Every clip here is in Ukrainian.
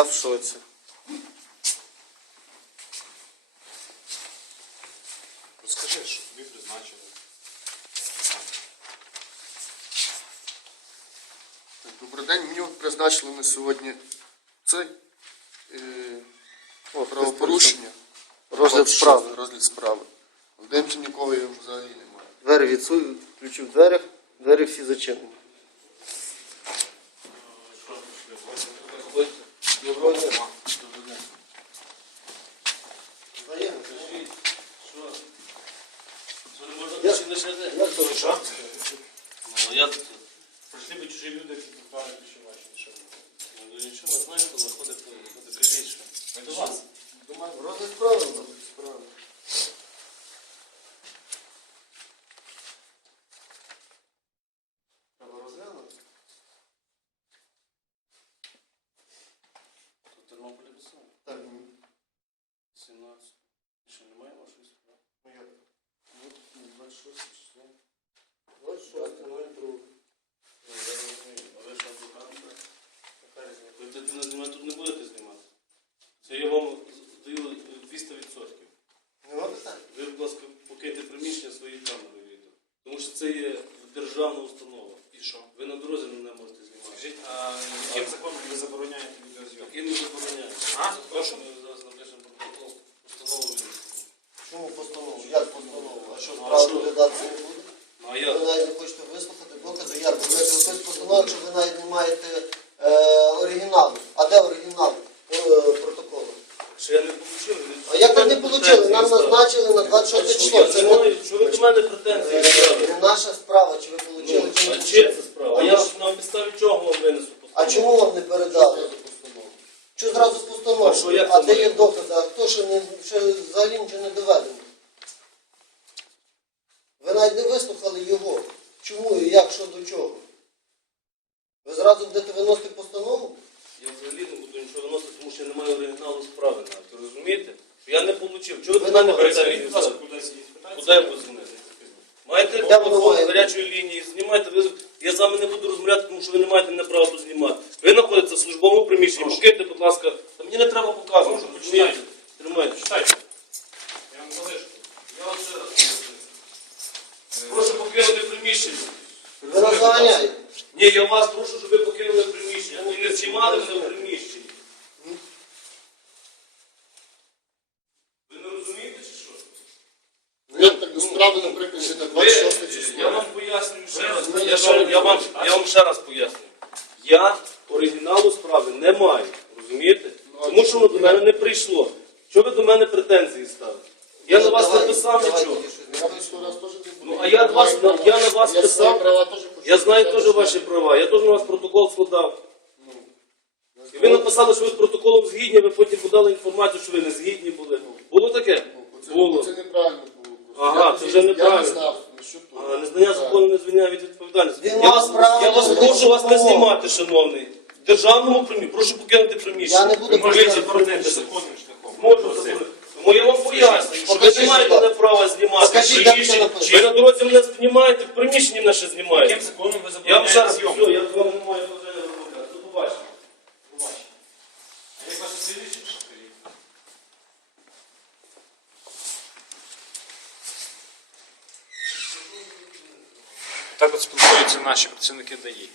Я в шоці. Розкажи, що тобі призначили. Так, Добрий день. Мені от призначили на сьогодні цей е, О, правопорушення. Розгляд От справи. Розгляд справи. В Демчі ніколи взагалі немає. Двері відсую, ключі в дверях, двері всі зачинені. Доброго дня. Що? Ну, я Прийшли би чужі люди, які вправили ключі ваші. Ну, нічого не коли ходить, ходить, кажіть, що. Ми до вас. Розгляд справи. розгляд справи. Треба розглянути. Тут Тернополі писав. Так, ні. 17. Що, немає вашої справи? Ну, як? Ну, 26 число. Ось що, ну. Ну, я розумію. А ви що, адвокат? Яка різниця? Ви не знімати, тут не будете знімати. Це я вам даю 200%. Нема питань. Ви, будь ласка, покиньте приміщення свої камери відео. Тому що це є державна установа. І що? Ви на дорозі мене можете знімати. Скажіть, а яким законом ви забороняєте відеозйомку? Яким не забороняє. А? Прошу? Ми зараз напишемо протокол. Винесемо. Чому постанову? Як постанову? А що, Ну, справа що? розглядатися не буде? Ну а Ви навіть не хочете вислухати докази, як ви будете виписати постанову, якщо ви навіть не маєте е, оригіналу. А де оригінал е, протоколу? ще я не отримав. А як ви не отримали? Нам назначили на 26 число. Я Це не що ви до мене претензії е, ставите. не наша справа, чи ви отримали, чи Ну, не а чи це справа? Я ж на підставі чого вам винесу постанову? А чому вам не передали? Що зразу постанову? А А де є докази? А хто ще не ще взагалі нічого не доведено? Ви навіть не вислухали його. Чому і як, що до чого? Ви зразу будете виносити постанову? Я взагалі не буду нічого виносити, тому що я не маю оригіналу справи навіть. Ви розумієте? Я не отримав. Чого ви до мене спитайте. Куди я позвонити? Маєте телефон гарячої лінії, знімайте, я з вами не буду розмовляти, тому що ви не маєте мене права тут знімати. Службовому приміщенні, покиньте, будь ласка, та мені не треба показувати. Розумієте? почитайте. Тримайте. Читайте. Я вам залишу. Я вам ще раз поясню. Прошу покинути приміщення. Ви нас заганяєте. Ні, я вас прошу, щоб ви покинули приміщення. Ви не знімали мене в приміщенні. Ви не розумієте чи що? Ну, як так справи, наприклад, ще на Ви, 26 я вам пояснюю ще раз. Вам, я вам ще раз пояснюю. Я оригіналу справи не маю. Розумієте? Тому що воно до мене не прийшло. Чого ви до мене претензії ставите? Я на вас не писав нічого. Ну, а я на вас- я на вас писав. Я знаю теж ваші права. Я теж на вас протокол складав. Ну, І ви написали, що ви з протоколом згідні, ви потім подали інформацію, що ви не згідні були. Було таке? ну, Було. Це неправильно було. Ага, Я це вже неправильно. ну, що. А незнання закону не звільняє від відповідальності. Я вас, прошу вас не знімати, шановний. Державному приміщенні. Прошу покинути приміщення. Я не буду Ви можете заборонити законним шляхом. Можу заборонити. Тому я вам пояснюю, що ви не маєте мене права знімати. Приміщенні. написано. Ви на дорозі мене знімаєте, в приміщенні мене ще знімаєте. Яким законом ви Я вам ще забороняєте раз зйомку? все, я з вами не маю бажання розмовляти. До побачення. Побачимо. А як ваше прізвище? Скажіть. Так от спілкуються наші працівники ДАІ.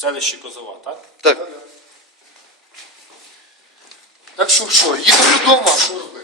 Селище Козова, так? Так. Так що що, їду додому, а що робити?